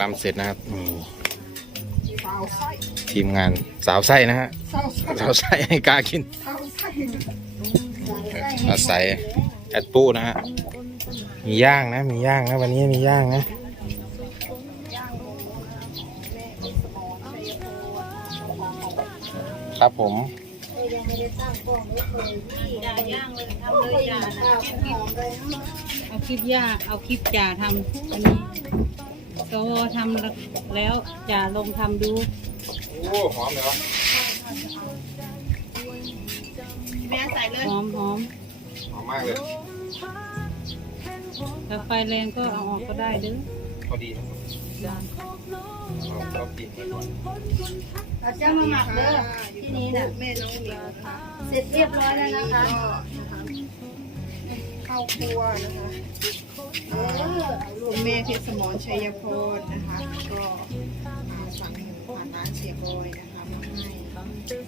ลำเสร็จนะครับนี่ทีมงานสาวไส้นะฮะสาวไส้ให้กล้ากินสาวไส้อาศัยแอดปูนะฮะมีย่างนะ มีย่างนะ วันนี้มีย่างนะครับผมเอาคลิปย่าเอาคลิปจ่าทำวันนี้ โตทำแล้วจ่าลงทำดู โอ้หอมเลยวะแม่ใส่เลยหอมหอมหอมมากเลยถ้าไฟแรงก็เอาออกก็ได้เด้อพอดีนะชอบกินเราจะมาหมักเด้อที่นี้น่ะแม่น้องเหมียวนะคะเสร็จเรียบร้อยแล้วนะคะก็นะคะเข้าครัวนะคะ เออลูกแม่เพชรสมรชัยพรนะคะ ก็มาสั่งผ่านร้านเสียบอยนะคะมาให้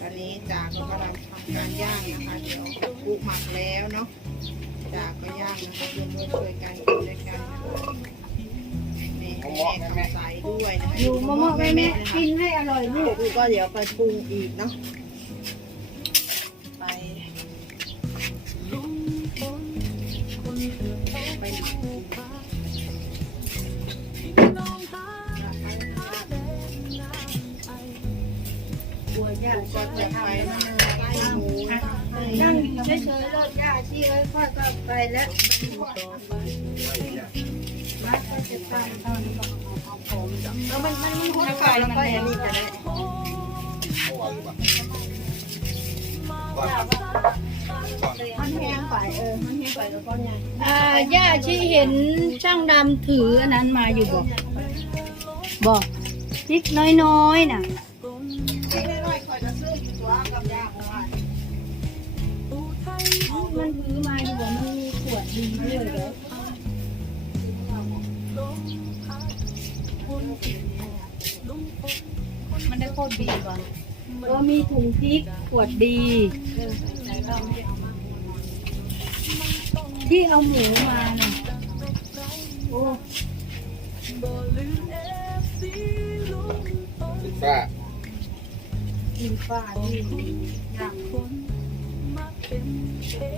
ตอนนี้จากก็กำลังทำการย่างนะคะ เดี๋ยวปุหมักแล้วเนาะจากก็ย่างนะคะร่วมด้วยช่วยกันกินด้วยกันนะคะแม่แม่คำใสด้วยนะคะอยู่มะม่วงแม่แม่กินให้อร่อยลูกลูกก็เดี๋ยวไปปรุงอีกเนาะ ก็จะไปมักไส้หมูนั่งเฉยๆรถย่าที่ไว้ค่อยก็ไปแล้วมัดก็จะตามตอนนี้เอาผมแล้วมันมันมันถ้าไฟแล้วก็อันนี้จะได้มันแห้งไปเออ มันแห้งไปแล้วก็เนี่ยอ่าย่าที่เห็นช่างดำถืออันนั้นมาอยู่บอกบอกพริกน้อยๆน่ะ มือมาอยู่บอกมันมีขวดดีด้วยเหรอมันได้โคตรดีก่อนก็มีถุงพริกขวดดี ที่เอาหมูมาน่ะโอ้ติดป้ากินปลาที่ย่างตามเ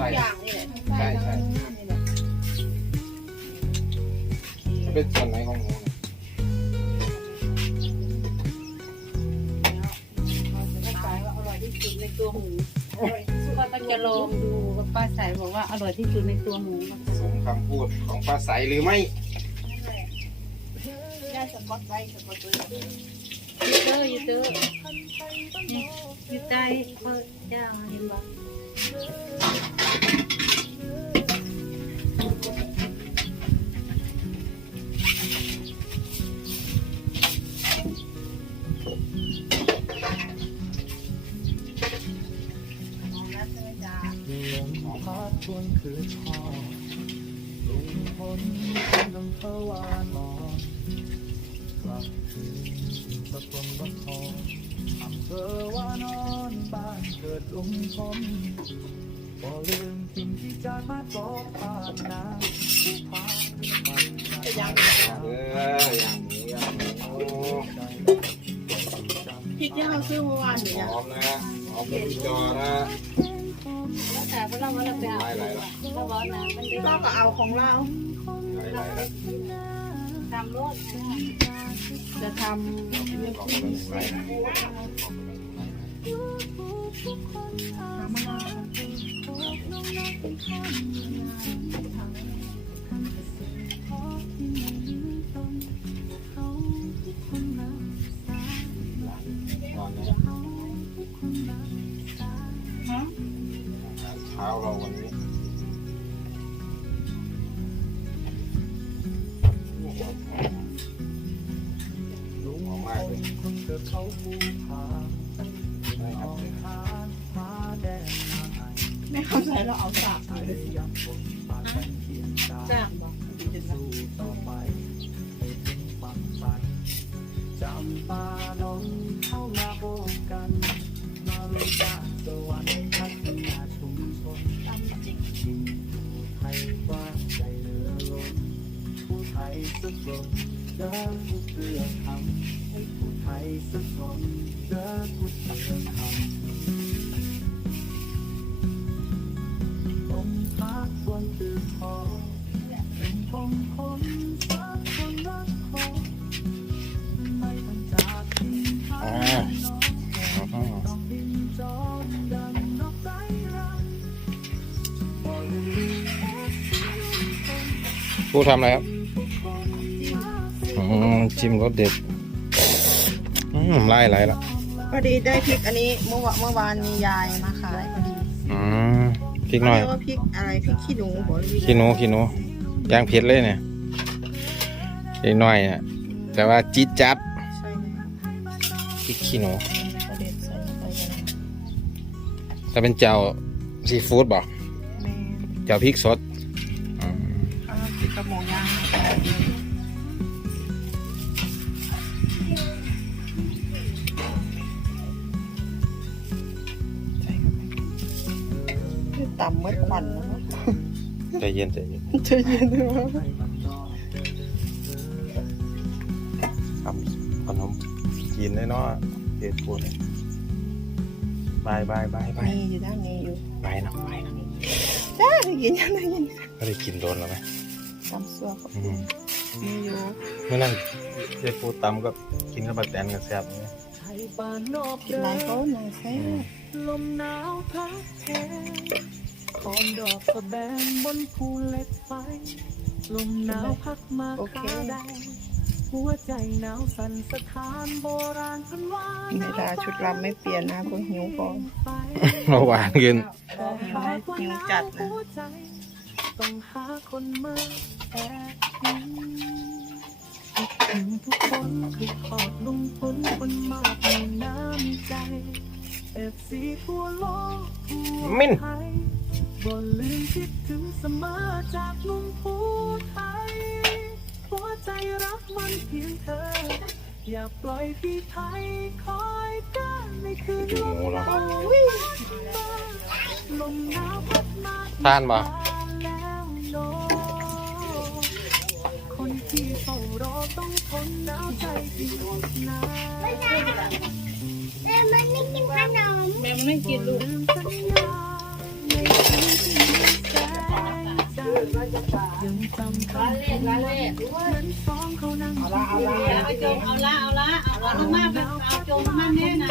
ส่กอย่างนี่แหละทั้งไส้ทั้งน้ำนี่แหละจะเป็นส่วนไหนของหมูเนี่ยเราจะได้ขายว่าอร่อยที่สุดในตัวหมูอร่อยที่สุดก็ต้องจะลองดูว่าป้าใสบอกว่าอร่อยที่สุดในตัวหมูสมคำพูดของป้าใสหรือไม่ได้สปอตไว้สปอตไว้ยูเตอร์ยูเตอร์นี่ยูใต้เขาย่างเห็นบ่ พัดชวนคือชอบลุงพลน้ำเพื่อวานนอนกลับคืนสกลนครอำเภอวานอนบ้านเกิดลุงพลบ่ลืมสิ่งที่จากมาตอกผ่านน้ำผู้พามันจะยังเอออย่างหมูอย่างหมูพริกที่เราซื้อเมื่อวานอยู่หเนี่ยอมนะหอมเป็นจอนะ แล้วแต่ว่าเราว่าเราไปเอาไม่ไหลละเราบอกนะมันได้เราก็เอาของเราไม่ไหลละทำรสจะทำ อเขาภูผาออกทางฟ้าแดงมาให้ไม่เข้าใจเราเอาสากเอาเลยยังบนปากกันเขียนตาจ้างบอกสู้ต่อไปให้ถึงฝั่งฝันจำปาลงเข้ามาโบกกัน มาลงจากสวรรค์พัฒนาชุมชนที่ผู้ไทยกว้างใจเหลือล้นผู้ไทยสักคน เดินผู้เพื่อทำให้ผู้ไทยสักคนเดินผู้เพื่อทำองค์พระควรคือพอเป็นพงคนสักคนรักพอไม่ต้องจากทิ้งทางน้องต้องบินจรดันนกไร้รังปล่อยลืมแค่เสียงคนปูทำอะไรครับ อืมจิ้มรสเด็ดอืมไล่ไล่ละพอดีได้พริกอันนี้เมื่อวานเมื่อวานมียายมาขายพอดีอืมพริกหน่อยเขาเรียกว่าพริกอะไรพริกขี้หนูหัวหรือขี้หนูขี้หนูย่างเผ็ดเลยเนี่ยพริกหน่อยเนี่ยแต่ว่าจี๊ดจัดใช่ไหมพริกขี้หนูประเด็ดใส่ลงไปเลยถ้าเป็นเจ้าซีฟู้ดบอกแม่เจ้าพริกสด ต่ำเมื่อควันนะเนอะใจเย็นใจเย็นจะเย็นด้วยวะทำขนมจีนได้เนาะเด็ดปูนบายบายบายบายนี่อยู่ด้านนี้อยู่บายเนาะบายเนาะจ้าได้ยินยังได้ยินก็ได้กินโดนแล้วไหมตำซัวกับอืมมีอยู่เมื่อนั้นเด็ดปูตำก็กินกับปลาแตนกับแซ่บเลยไทยบ้านนอกกินไรเขาหน่อยแซ่อืมบลมหนาวพัดแผ่ หอมดอกสะแบงบนภูเหล็กไฟ ลมหนาวพัดมาขาแดงหัวใจหนาวสั่นสถานโบราณพันวานไม่ได้ชุดรำไม่เปลี่ยนนะก็หิวก่อนเมื่อวานกินหิวจัดนะต้องหาคนมาแอบยิงคิดถึงทุกคนคือขอบลุงพลคนมากในน้ำใจ เอฟซีทั่วโลกทั่วมิ้นไทยบ่ลืมคิดถึงเสมอจากลุงพูไทยหัวใจรักมันเพียงเธอ อย่าปล่อยพี่ไทยคอยกันในคืนอยู่หมูแล้วลมหนาวพัดมาทานบ่ ไม่กินลูกร้านคืนที่แสนจะยังจำคำพูดเอนเขานั่เอาจงเอาละเอาละเอาละเอามาเอาจงมาแน่นะ